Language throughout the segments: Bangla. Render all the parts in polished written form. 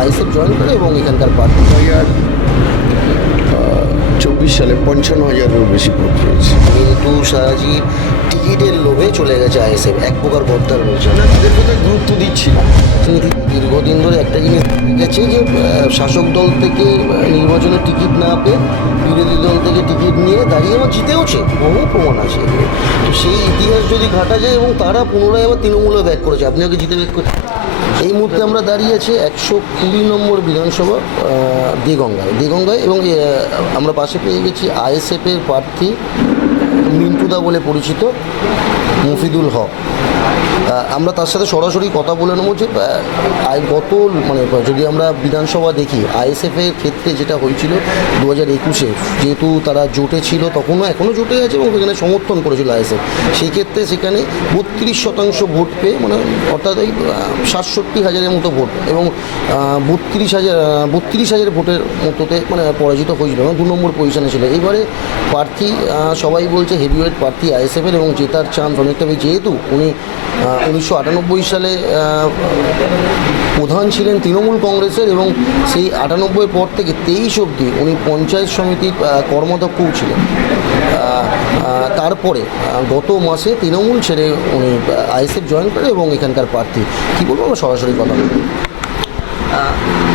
আইএসএফ জয়েন করে এবং এখানকার পার্টি 2024 সালে 55,000-এরও বেশি ভোট পেয়েছে। কিন্তু সারাজি টিকিটের লোভে চলে গেছে আইএসএফ, এক প্রকার গদ্দার রয়েছে না, তাদের কোথায় গুরুত্ব দিচ্ছি না। দীর্ঘদিন ধরে একটা জিনিস গেছে যে শাসক দল থেকে নির্বাচনে টিকিট না পেয়ে বিরোধী দল থেকে টিকিট নিয়ে দাঁড়িয়ে আবার জিতেওছে, বহু প্রমাণ আছে। তো সেই ইতিহাস যদি ঘাটা যায় এবং তারা পুনরায় আবার তৃণমূলে ব্যাক করেছে, আপনি ওকে জিতে ব্যাক করছেন। এই মুহূর্তে আমরা দাঁড়িয়ে আছি 120 নম্বর বিধানসভা দেগঙ্গায় এবং আমরা পাশে পেয়ে গেছি আইএসএফের প্রার্থী মিন্টুদা বলে পরিচিত মফিদুল হক। আমরা তার সাথে সরাসরি কথা বলে নেবো যে গত যদি আমরা বিধানসভা দেখি আইএসএফের ক্ষেত্রে যেটা হয়েছিল 2021-এ, যেহেতু তারা জোটে ছিল এখনও জোটে আছে এবং সেখানে সমর্থন করেছিল আইএসএফ, সেই ক্ষেত্রে সেখানে 32% ভোট পেয়ে অর্থাৎ ওই 67,000-এর মতো ভোট এবং 32,000 ভোটের মতোতে পরাজিত হয়েছিল এবং 2 নম্বর পজিশনে ছিল। এবারে প্রার্থী সবাই বলছে হেভিওয়েট প্রার্থী আইএসএফের এবং জেতার চান্স অনেকটা বেশি, যেহেতু উনি 1998 সালে প্রধান ছিলেন তৃণমূল কংগ্রেসের এবং সেই 98 পর থেকে 23 অবধি উনি পঞ্চায়েত সমিতির কর্মাধ্যক্ষও ছিলেন। তারপরে গত মাসে তৃণমূল ছেড়ে উনি আইএসএফ জয়েন করে এবং এখানকার প্রার্থী। কী বলবো, আমরা সরাসরি কথা বলবো।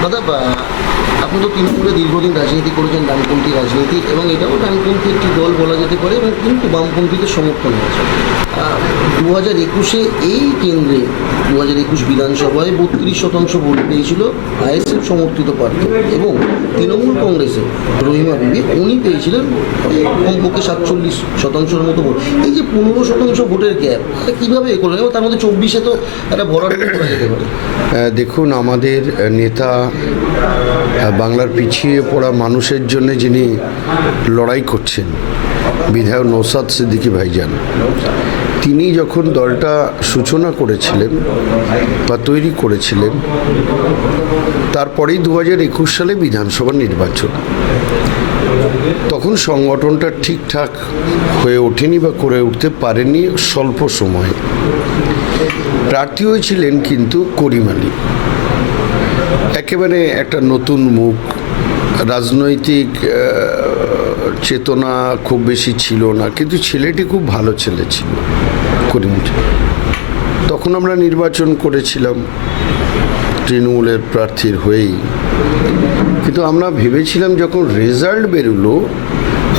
দাদা, আপনি তো তৃণমূলে দীর্ঘদিন রাজনীতি করেছেন, ডানপন্থী রাজনীতি, এবং এটাও ডানপন্থী একটি দল বলা যেতে পারে এবং কিন্তু বামপন্থীদের সমর্থন হয়েছে। 2021-এ এই কেন্দ্রে 2021 বিধানসভায় 32% ভোট পেয়েছিল আইএসএফ সমর্থিত প্রার্থী এবং তৃণমূল কংগ্রেসের রহিমা বিবি উনি পেয়েছিলেন কমপক্ষে 47% মতো ভোট। এই যে 15% ভোটের গ্যাপ, এটা কীভাবে এ করলেন? তার মধ্যে 24-এ তো একটা ভরাট করা যেতে পারে। দেখুন, আমাদের নেতা বাংলার পিছিয়ে পড়া মানুষের জন্য যিনি লড়াই করছেন, বিধায়ক নওশাদ সিদ্দিকী ভাইজান, তিনি যখন দলটা সূচনা করেছিলেন বা তৈরি করেছিলেন, তারপরেই 2021 সালে বিধানসভা নির্বাচন। তখন সংগঠনটা ঠিকঠাক হয়ে ওঠেনি বা করে উঠতে পারেনি স্বল্প সময়ে। প্রার্থী হয়েছিলেন কিন্তু করিম আলী, একেবারে একটা নতুন মুখ, রাজনৈতিক চেতনা খুব বেশি ছিল না, কিন্তু ছেলেটি খুব ভালো ছেলে ছিল করিমটি। তখন আমরা নির্বাচন করেছিলাম তৃণমূলের প্রার্থীর হয়েই, কিন্তু আমরা ভেবেছিলাম যখন রেজাল্ট বেরোলো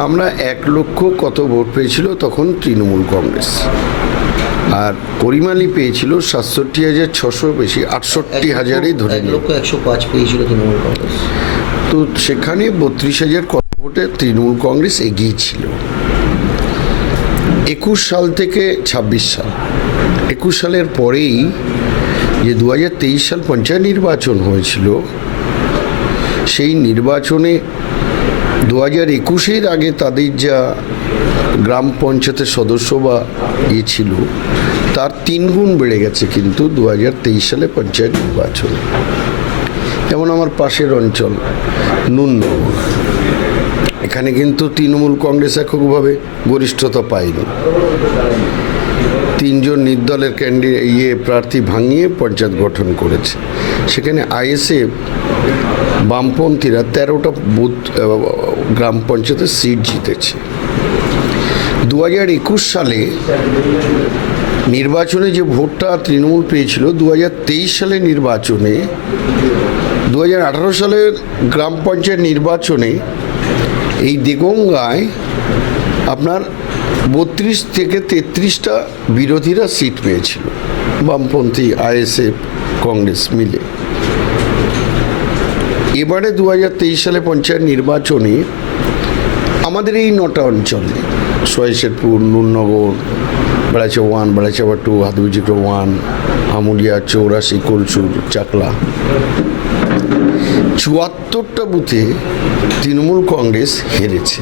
আমরা 1 লক্ষ কত ভোট পেয়েছিল তখন তৃণমূল কংগ্রেস, আর করিম আলী পেয়েছিল 67,600 বেশি, 68,000-ই ধরে 1,01,05 পেয়েছিল তৃণমূল কংগ্রেস। তো সেখানে 32,000 কত ভোটে তৃণমূল কংগ্রেস এগিয়ে ছিল। 21 সাল থেকে 26 সাল, 21 সালের পরেই যে 2023 সাল পঞ্চায়েত নির্বাচন হয়েছিল, সেই নির্বাচনে 2021-এর আগে তাদের যা গ্রাম পঞ্চায়েতের সদস্য বা ছিল তার 3 গুণ বেড়ে গেছে কিন্তু 2023 সালে পঞ্চায়েত নির্বাচনে। যেমন আমার পাশের অঞ্চল নুননগর, এখানে কিন্তু তৃণমূল কংগ্রেস এককভাবে গরিষ্ঠতা পায়নি। 3 জন নির্দলের প্রার্থী ভাঙিয়ে পঞ্চায়েত গঠন করেছে। সেখানে আইএসএফ বামপন্থীরা 13টা বুথ গ্রাম পঞ্চায়েতের সিট জিতেছে। 2021 সালে নির্বাচনে যে ভোটটা তৃণমূল পেয়েছিল, 2023 সালে নির্বাচনে 2018 সালের গ্রাম পঞ্চায়েত নির্বাচনে এই দেগঙ্গায় আপনার 32 থেকে 33টা বিরোধীরা সিট পেয়েছিল, বামপন্থী আইএসএফ কংগ্রেস মিলে। এবারে 2023 সালে পঞ্চায়েত নির্বাচনে আমাদের এই 9টা অঞ্চলে সহিশেরপুর, নুননগর, বেড়াচা 1, বেড়াচা 2, হাতবিজিগ্র 1, আমুলিয়া, চৌরাশি, কলসুর, চাকলা, 74টা বুথে তৃণমূল কংগ্রেস হেরেছে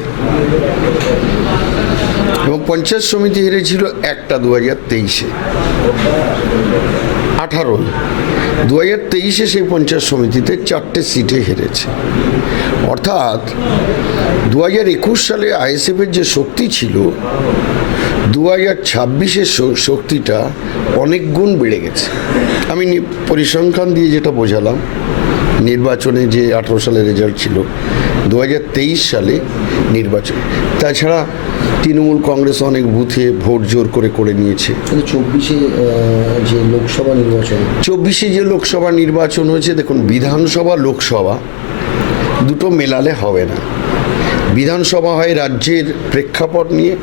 এবং পঞ্চায়েত সমিতি হেরেছিল একটা 2023-এ, 18 2023-এ সেই পঞ্চায়েত সমিতিতে 4টে সিটে হেরেছে। অর্থাৎ 2021 সালে আইএসএফের যে শক্তি ছিল 2026-এর শক্তিটা অনেক গুণ বেড়ে গেছে। আমি পরিসংখ্যান দিয়ে যেটা বোঝালাম, নির্বাচনে যে 18 সালে রেজাল্ট ছিল, 2023 সালে নির্বাচন, তাছাড়া তৃণমূল কংগ্রেস অনেক বুথে ভোট জোর করে নিয়েছে। কিন্তু 24-এ যে লোকসভা নির্বাচন, 24-এ যে লোকসভা নির্বাচন হয়েছে, দেখুন বিধানসভা লোকসভা দুটো মেলালে হবে না। বিধানসভা হয় রাজ্যের প্রেক্ষাপট নিয়ে,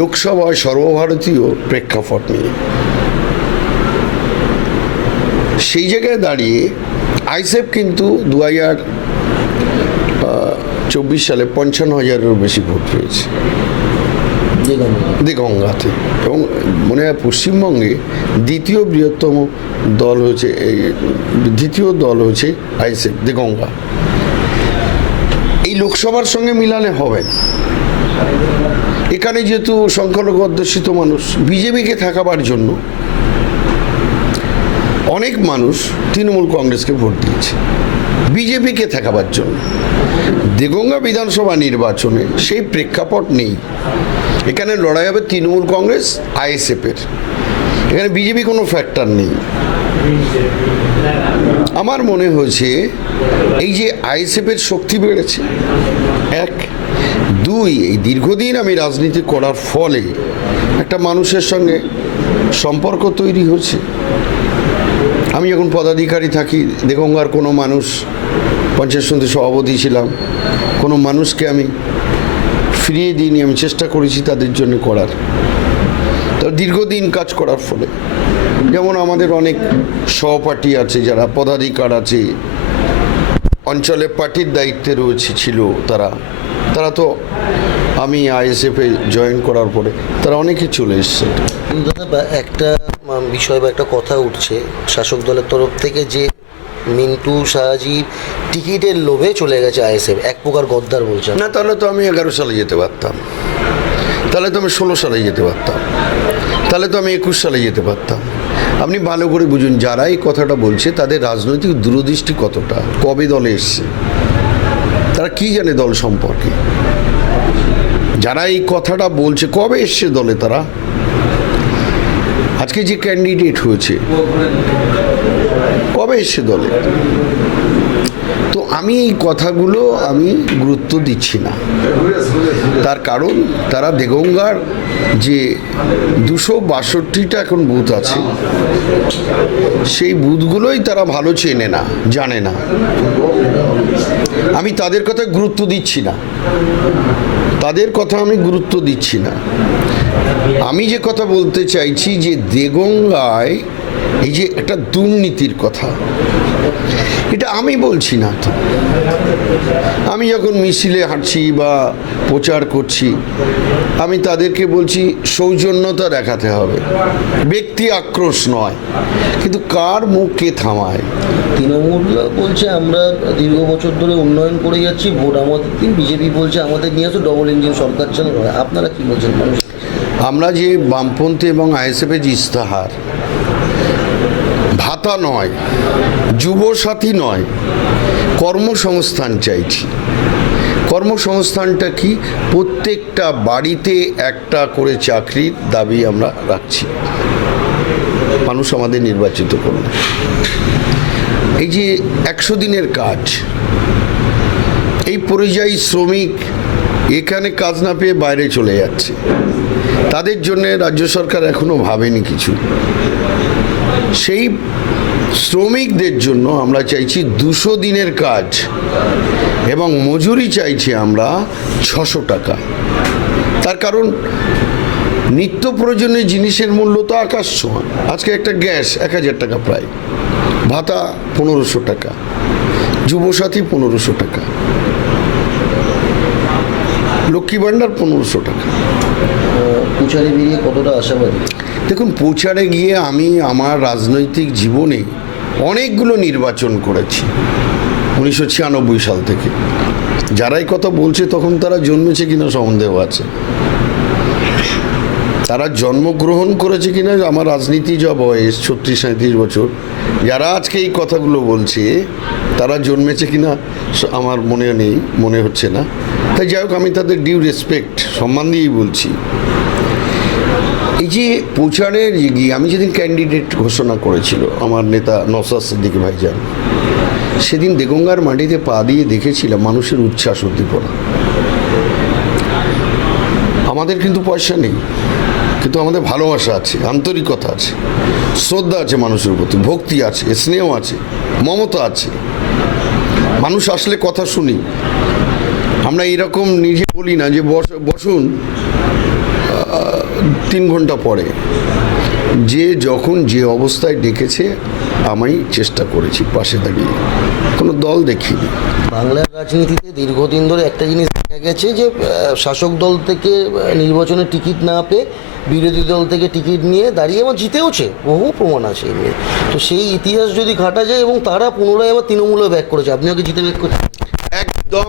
লোকসভা হয় সর্বভারতীয় প্রেক্ষাপট নিয়ে। সেই জায়গায় দাঁড়িয়ে আইএসএফ কিন্তু 2024 সালে 55,000-এরও বেশি ভোট পেয়েছে দেগঙ্গাতে, এবং মনে হয় পশ্চিমবঙ্গে দ্বিতীয় বৃহত্তম দল হচ্ছে, দ্বিতীয় দল হচ্ছে আইএসএফ দেগঙ্গা। এই লোকসভার সঙ্গে মিলালে হবে না। এখানে যেহেতু সংখ্যালঘু অধ্যুষিত মানুষ, বিজেপিকে ঠেকাবার জন্য অনেক মানুষ তৃণমূল কংগ্রেসকে ভোট দিয়েছে, বিজেপিকে ঠেকাবার জন্য। দেগঙ্গা বিধানসভা নির্বাচনে সেই প্রেক্ষাপট নেই। এখানে লড়াই হবে তৃণমূল কংগ্রেস আইএসএফের, এখানে বিজেপি কোনো ফ্যাক্টর নেই। আমার মনে হয়েছে এই যে আইএসএফের শক্তি বেড়েছে, 1, 2, এই দীর্ঘদিন আমি রাজনীতি করার ফলে একটা মানুষের সঙ্গে সম্পর্ক তৈরি হচ্ছে। আমি যখন পদাধিকারী থাকি, দেগঙ্গার কোনো মানুষ, পঞ্চায়েত সমিতির সভাপতি ছিলাম, কোনো মানুষকে আমি ফিরিয়ে দিইনি, আমি চেষ্টা করেছি তাদের জন্য করার। তো দীর্ঘদিন কাজ করার ফলে, যেমন আমাদের অনেক সহপাঠী আছে, যারা পদাধিকার আছে, অঞ্চলে পার্টির দায়িত্বে রয়েছে ছিল, তারা তো আমি আইএসএফে জয়েন করার পরে তারা অনেকে চলে এসছে। কিন্তু দাদা একটা বিষয় বা একটা কথা উঠছে শাসক দলের তরফ থেকে, যে মিন্টু শাহজির টিকিটের লোভে চলে গেছে আইএসএফ, এক প্রকার গদ্দার বলছেন। না, তাহলে তো আমি 11 সালে যেতে পারতাম, তাহলে তো আমি 16 সালে যেতে পারতাম, তাহলে তো আমি 21 সালে যেতে পারতাম। আপনি ভালো করে বুঝুন, যারা এই কথাটা বলছে তাদের রাজনৈতিক দূরদৃষ্টি কতটা, কবে দলে এসছে, তারা কি জানে দল সম্পর্কে। যারা এই কথাটা বলছে কবে এসছে দলে, তারা আজকে যে ক্যান্ডিডেট হয়েছে কবে এসছে দলে। তো আমি এই কথাগুলো আমি গুরুত্ব দিচ্ছি না, তার কারণ তারা দেগঙ্গার যে 262টা এখন বুথ আছে, সেই বুথগুলোই তারা ভালো চেনে না, জানে না। আমি তাদের কথা গুরুত্ব দিচ্ছি না, তাদের কথা আমি গুরুত্ব দিচ্ছি না। আমি যে কথা বলতে চাইছি, যে দেগঙ্গায় এই যে একটা দুর্নীতির কথা, এটা আমি বলছি না তো। আমি যখন মিছিলে হাঁটছি বা প্রচার করছি, আমি তাদেরকে বলছি সৌজন্যতা দেখাতে হবে, ব্যক্তি আক্রোশ নয়। কিন্তু কার মুখ কে থামায়? তৃণমূল বলছে আমরা দীর্ঘ বছর ধরে উন্নয়ন করে যাচ্ছি, ভোট আমাদের দিন। বিজেপি বলছে আমাদের নিয়ে আসো, ডবল ইঞ্জিন সরকার চালানো হয়। আপনারা কি বলছেন? মানুষ, আমরা যে বামপন্থী এবং আইএসএফের যে ইস্তাহার, ভাতা নয়, যুবসাথী নয়, কর্মসংস্থান চাইছি। কর্মসংস্থানটা কি? প্রত্যেকটা বাড়িতে একটা করে চাকরির দাবি আমরা রাখছি, মানুষ আমাদের নির্বাচিত করুন। এই যে 100 দিনের কাজ, এই পরিযায়ী শ্রমিক এখানে কাজ না পেয়ে বাইরে চলে যাচ্ছে, তাদের জন্য রাজ্য সরকার এখনো ভাবেনি কিছু। সেই শ্রমিকদের জন্য আমরা চাইছি 200 দিনের কাজ, এবং মজুরি চাইছি আমরা 600 টাকা। তার কারণ নিত্য প্রয়োজনীয় জিনিসের মূল্য তো আকাশ ছোঁয়া। আজকে একটা গ্যাস 1000 টাকা প্রায়, ভাতা 1500 টাকা, যুবসাথী 1500 টাকা, লক্ষ্মী ভাণ্ডার 1500 টাকা। প্রচারে বেরিয়ে কতটা আশাবাদী? দেখুন, প্রচারে গিয়ে আমি আমার রাজনৈতিক জীবনে অনেকগুলো নির্বাচন করেছি 1996 সাল থেকে। যারাই কথা বলছে তখন তারা জন্মেছে কিনা সন্দেহ আছে, তারা জন্মগ্রহণ করেছে কিনা। আমার রাজনীতি যা বয়স 36-37 বছর, যারা আজকে এই কথাগুলো বলছে তারা জন্মেছে কিনা আমার মনে নেই, মনে হচ্ছে না। তাই যাই হোক, আমি তাদের ডিউ রেসপেক্ট, সম্মান দিয়েই বলছি। যে প্রচারের গিয়ে আমি যেদিন ক্যান্ডিডেট ঘোষণা করেছিল আমার নেতা নওশাদ সিদ্দিক ভাইজান, সেদিন দেগঙ্গার মাটিতে পা দিয়ে দেখেছিলাম মানুষের উচ্ছ্বাস উদ্দীপনা। আমাদের কিন্তু পয়সা নেই, কিন্তু আমাদের ভালোবাসা আছে, আন্তরিকতা আছে, শ্রদ্ধা আছে মানুষের প্রতি, ভক্তি আছে, স্নেহ আছে, মমতা আছে। মানুষ আসলে কথা শুনি, আমরা এরকম নিজে বলি না যে বসুন 3 ঘন্টা পরে। যে যখন যে অবস্থায় ডেকেছে আমি চেষ্টা করেছি পাশে দাঁড়িয়ে, কোনো দল দেখিনি। বাংলার রাজনীতিতে দীর্ঘদিন ধরে একটা জিনিস দেখা গেছে যে শাসক দল থেকে নির্বাচনে টিকিট না পেয়ে বিরোধী দল থেকে টিকিট নিয়ে দাঁড়িয়ে আমার জিতেওছে, বহু প্রমাণ আছে এই নিয়ে। তো সেই ইতিহাস যদি ঘাটা যায় এবং তারা পুনরায় আবার তৃণমূলে ব্যাক করেছে, আপনি ওকে জিতে ব্যাক করছেন একদম।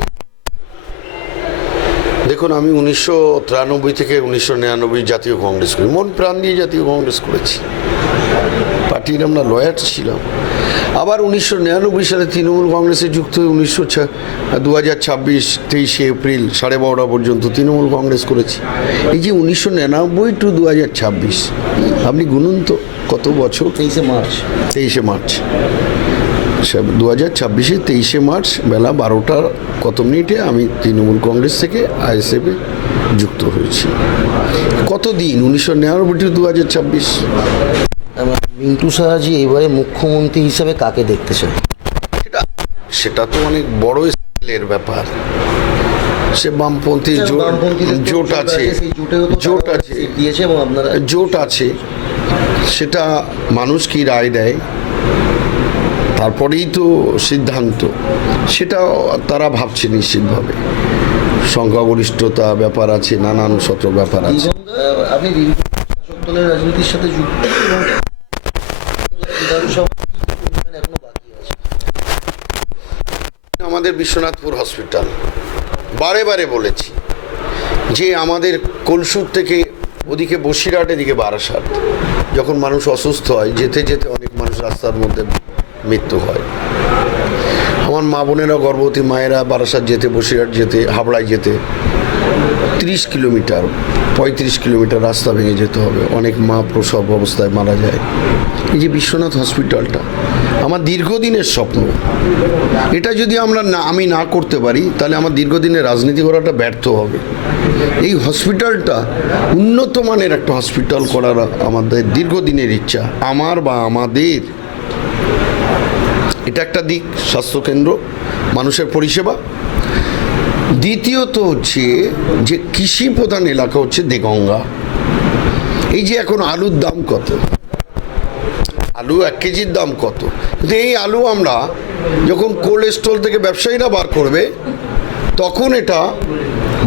দেখুন, আমি 1993 থেকে 1999 জাতীয় কংগ্রেস করি, মন প্রাণ দিয়ে জাতীয় কংগ্রেস করেছি, পার্টির আমরা লয়ার ছিলাম। আবার 1999 সালে তৃণমূল কংগ্রেসে যুক্ত হয়ে 2026 23শে এপ্রিল 12:30 পর্যন্ত তৃণমূল কংগ্রেস করেছি। এই যে 1999 টু 2026, আপনি গুনুন তো কত বছর। 23শে মার্চ 2026 23শে মার্চ বেলা 12টা কত মিনিটে আমি তৃণমূল কংগ্রেস থেকে আইএসএফে যুক্ত হয়েছি। কতদিন, 1999 টু 2026। মিন্টু শাহজি এবারে মুখ্যমন্ত্রী হিসাবে কাকে দেখতে চান? সেটা তো অনেক বড় স্কেলের ব্যাপার। সে বামপন্থী জোট আছে, জোট আছে, সেটা মানুষ কি রায় দেয় তারপরেই তো সিদ্ধান্ত। সেটা তারা ভাবছে নিশ্চিতভাবে, সংখ্যাগরিষ্ঠতা ব্যাপার আছে, নানান শত ব্যাপার আছে। আপনি শাসক দলের রাজনীতির সাথে যুক্ত, এখনো বাকি আছে। আমাদের বিশ্বনাথপুর হসপিটাল বারে বারে বলেছি যে আমাদের কলসুর থেকে ওদিকে বসিরহাট, এদিকে বারাসাত, যখন মানুষ অসুস্থ হয় যেতে যেতে অনেক মানুষ রাস্তার মধ্যে মৃত্যু হয়। আমার মা বোনেরা, গর্ভবতী মায়েরা বারাসাত যেতে, বসিরহাট যেতে, হাবড়ায় যেতে 30 কিলোমিটার 35 কিলোমিটার রাস্তা ভেঙে যেতে হবে। অনেক মা প্রসব অবস্থায় মারা যায়। এই যে বিশ্বনাথ হসপিটালটা আমার দীর্ঘদিনের স্বপ্ন, এটা যদি আমি না করতে পারি তাহলে আমার দীর্ঘদিনের রাজনীতি করাটা ব্যর্থ হবে। এই হসপিটালটা উন্নত মানের একটা হসপিটাল করার আমাদের দীর্ঘদিনের ইচ্ছা, আমার বা আমাদের। এটা একটা দিক, স্বাস্থ্যকেন্দ্র, মানুষের পরিষেবা। দ্বিতীয়ত হচ্ছে যে কৃষি প্রধান এলাকা হচ্ছে দেগঙ্গা। এই যে এখন আলুর দাম কত, আলু 1 কেজির দাম কত, কিন্তু এই আলু আমরা যখন কোল্ড স্টোর থেকে ব্যবসায়ীরা বার করবে তখন এটা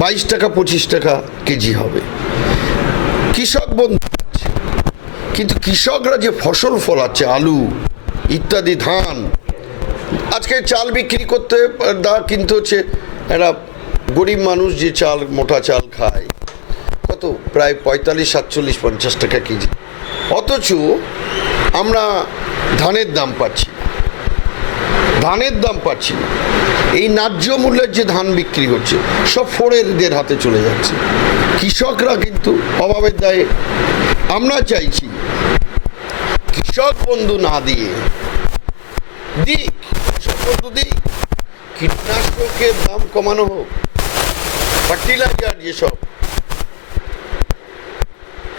22 টাকা 25 টাকা কেজি হবে। কৃষক বন্ধু, কিন্তু কৃষকরা যে ফসল ফলাচ্ছে, আলু ইত্যাদি, ধান, আজকে চাল বিক্রি করতে কিন্তু হচ্ছে একটা গরিব মানুষ যে চাল, মোটা চাল খায়, কত প্রায় 45, 47, 50 টাকা কেজি। অথচ আমরা ধানের দাম পাচ্ছি না। এই ন্যায্য মূল্যের যে ধান বিক্রি হচ্ছে সব ফোরেরদের হাতে চলে যাচ্ছে। কৃষকরা কিন্তু অভাবের দায়ে, আমরা চাইছি কৃষক বন্ধু না দিয়ে দিক, কীটনাশকের দাম কমানো হোক, ফার্টিলাইজার যেসব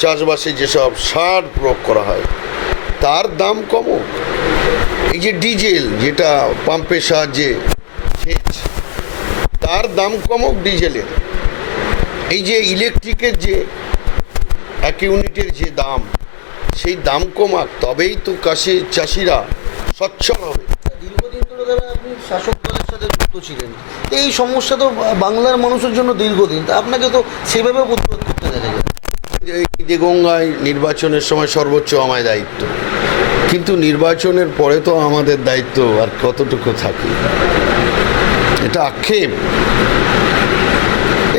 চাষবাসে যেসব সার প্রয়োগ করা হয় তার দাম কমুক। এই যে ডিজেল, যেটা পাম্পের সাহায্যে সেচ, তার দাম কমুক ডিজেলের। এই যে ইলেকট্রিকের যে 1 ইউনিটের যে দাম, সেই দাম কমাক, তবেই তো চাষিরা সচ্ছল হবে। দীর্ঘদিন ধরে যারা আপনি শাসক দলের সাথে যুক্ত ছিলেন, এই সমস্যা তো বাংলার মানুষের জন্য দীর্ঘদিন, তা আপনাকে তো সেভাবে প্রতিবাদ করতে দেখা যায়। এই দেগঙ্গায় নির্বাচনের সময় সর্বোচ্চ আমায় দায়িত্ব, কিন্তু নির্বাচনের পরে তো আমাদের দায়িত্ব আর কতটুকু থাকে, এটা আক্ষেপ।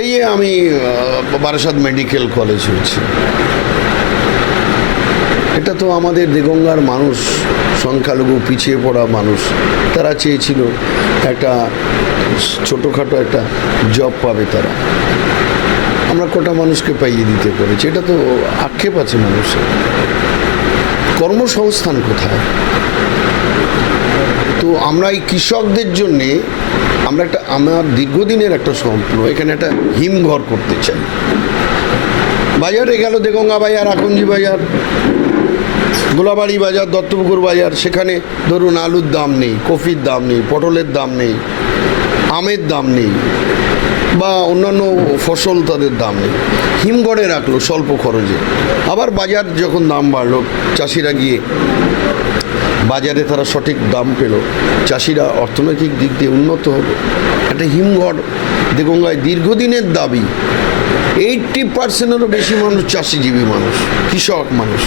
এই যে আমি বারাসাত মেডিকেল কলেজ হয়েছি, এটা তো আমাদের দেগঙ্গার মানুষ, সংখ্যালঘু পিছিয়ে পড়া মানুষ, তারা চেয়েছিল একটা ছোটোখাটো একটা জব পাবে তারা। আমরা কটা মানুষকে পাইয়ে দিতে পেরেছি, এটা তো আক্ষেপ আছে মানুষের। কর্মসংস্থান কোথায়? তো আমরা এই কৃষকদের জন্যে আমার দীর্ঘদিনের একটা স্বপ্ন, এখানে একটা হিমঘর করতে চাই। বাজারে গেল দেগঙ্গা বাজার, আকঞ্জি বাজার, গোলাবাড়ি বাজার, দত্তপুকুর বাজার, সেখানে ধরুন আলুর দাম নেই, কফির দাম নেই, পটলের দাম নেই, আমের দাম নেই, বা অন্যান্য ফসল তাদের দাম নেই। হিমঘরে রাখলো স্বল্প খরচে। আবার বাজার যখন দাম বাড়লো, চাষিরা গিয়ে বাজারে তারা সঠিক দাম পেল, চাষিরা অর্থনৈতিক দিক দিয়ে উন্নত হলো। একটা হিমঘর দেগঙ্গায় দীর্ঘদিনের দাবি। 80%-এরও বেশি মানুষ চাষিজীবী মানুষ, কৃষক মানুষ।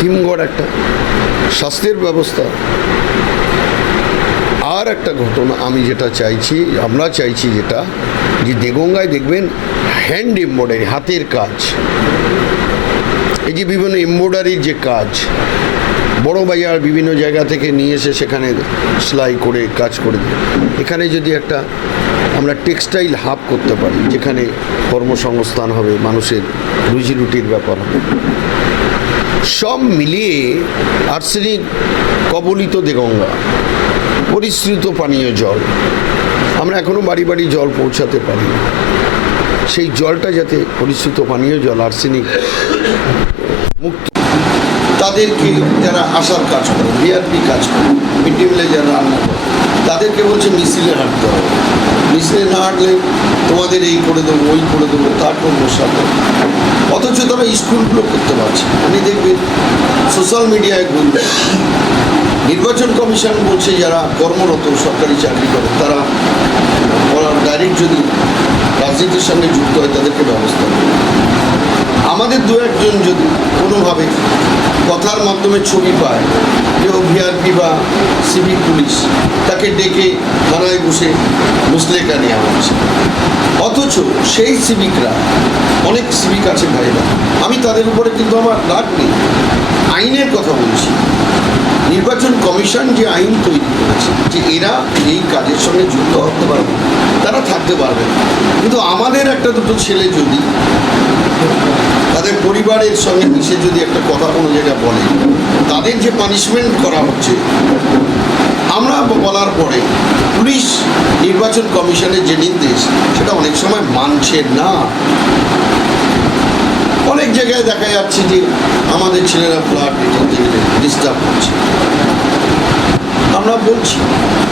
হিমঘর একটা, স্বাস্থ্যের ব্যবস্থা। আর একটা ঘটনা আমি যেটা চাইছি, আমরা চাইছি যেটা, যে দেগঙ্গায় দেখবেন হ্যান্ড এমব্রয়ডারি, হাতের কাজ, এই যে বিভিন্ন এমব্রয়ডারির যে কাজ, বড় বাজার বিভিন্ন জায়গা থেকে নিয়ে এসে সেখানে সেলাই করে কাজ করে দিই। এখানে যদি একটা আমরা টেক্সটাইল হাব করতে পারি, যেখানে কর্মসংস্থান হবে, মানুষের রুজি রুটির ব্যাপার হবে, সব মিলিয়ে আর্সেনিক কবলিত দেগঙ্গা, পরিশ্রুত পানীয় জল, আমরা এখনও বাড়ি বাড়ি জল পৌঁছাতে পারি না। সেই জলটা যাতে পরিশ্রুত পানীয় জল, আর্সেনিক মুক্ত, তাদেরকে যারা আশার কাজ করে, বিআরপি কাজ করে, মিড ডে মিলে যারা রান্না করে, তাদেরকে বলছে মিছিলে হাঁটতে হবে। মিছিলে না হাঁটলে তোমাদের এই করে দেবো, ওই করে দেবো, তার কোনো সাথে। অথচ তারা স্কুলগুলো করতে পারছে। আপনি দেখবেন সোশ্যাল মিডিয়ায় ঘুরবে, নির্বাচন কমিশন বলছে যারা কর্মরত সরকারি চাকরি করে তারা ডাইরেক্ট যদি রাজনীতির সঙ্গে যুক্ত হয় তাদেরকে ব্যবস্থা নেবে। আমাদের দু একজন যদি কোনোভাবে কথার মাধ্যমে ছবি পায়, কেউ ভিআরপি বা সিভিক পুলিশ, তাকে ডেকে থানায় বসে মুসলেকা নেওয়া হচ্ছে। অথচ সেই সিভিকরা, অনেক সিভিক আছে ভাইরা, আমি তাদের উপরে কিন্তু আমার রাগ নেই, আইনের কথা বলছি। নির্বাচন কমিশন যে আইন তৈরি করেছে যে এরা এই কাজের সঙ্গে যুক্ত হতে পারবে, তারা থাকতে পারবে। কিন্তু আমাদের একটা দুটো ছেলে যদি তাদের পরিবারের সঙ্গে মিশে যদি একটা কথা কোনো জায়গায় বলে, তাদের যে পানিশমেন্ট করা হচ্ছে, আমরা বলার পরে পুলিশ নির্বাচন কমিশনের যে নির্দেশ সেটা অনেক সময় মানছে না। অনেক জায়গায় দেখা যাচ্ছে যে আমাদের ছেলেরা ফ্ল্যাট ডিস্টার্ব করছে। আমরা বলছি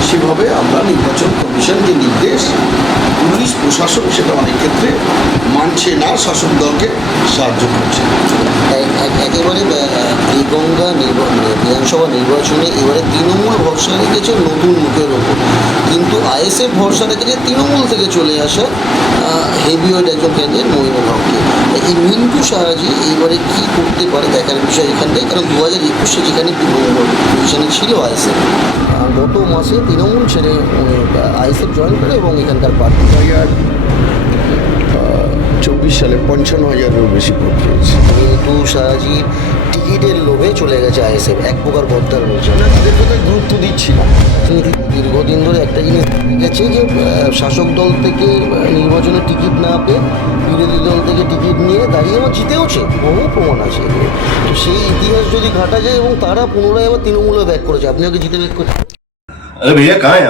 সেভাবে আমরা নির্বাচন কমিশন যে নির্দেশ, পুলিশ প্রশাসন সেটা অনেক ক্ষেত্রে মানছে না, শাসক দলকে সাহায্য করছে। একেবারে দেগঙ্গা বিধানসভা নির্বাচনে এবারে তৃণমূল ভরসা রেখেছে নতুন মুখের ওপর, কিন্তু আইএসএফ ভরসা রেখেছে তৃণমূল থেকে চলে আসা হেভিওয়েট একজন ক্যান্ডিডেট মহিনুল হককে। এই মিন্টু শাহজি এইবারে কী করতে পারে দেখার বিষয় এখানটাই, কারণ 2021-এ যেখানে পজিশনে ছিল আইএসএফ, গত মাসে তৃণমূল ছেড়ে আইএসএফ জয়েন করে এবং এখানকার প্রার্থী 2024 সালে 55,000-এরও বেশি ভোট পেয়েছে। মিন্টু শাহজির টিকিটের লোভে চলে গেছে আইএসএফ, এক প্রকার বদ্দার রয়েছে। তাদের কথা গুরুত্ব দিচ্ছি না। দীর্ঘদিন ধরে একটা জিনিস গেছে যে শাসক দল থেকে নির্বাচনে টিকিট না পেয়ে বিরোধী দল থেকে টিকিট নিয়ে দাঁড়িয়ে আবার জিতেওছে, বহু প্রমাণ আছে। তো সেই ইতিহাস যদি ঘাটা যায় এবং তারা পুনরায় আবার তৃণমূলে ব্যাক করেছে, আপনি ওকে জিতে ব্যাক করছেন। अरे भैया कहाँ है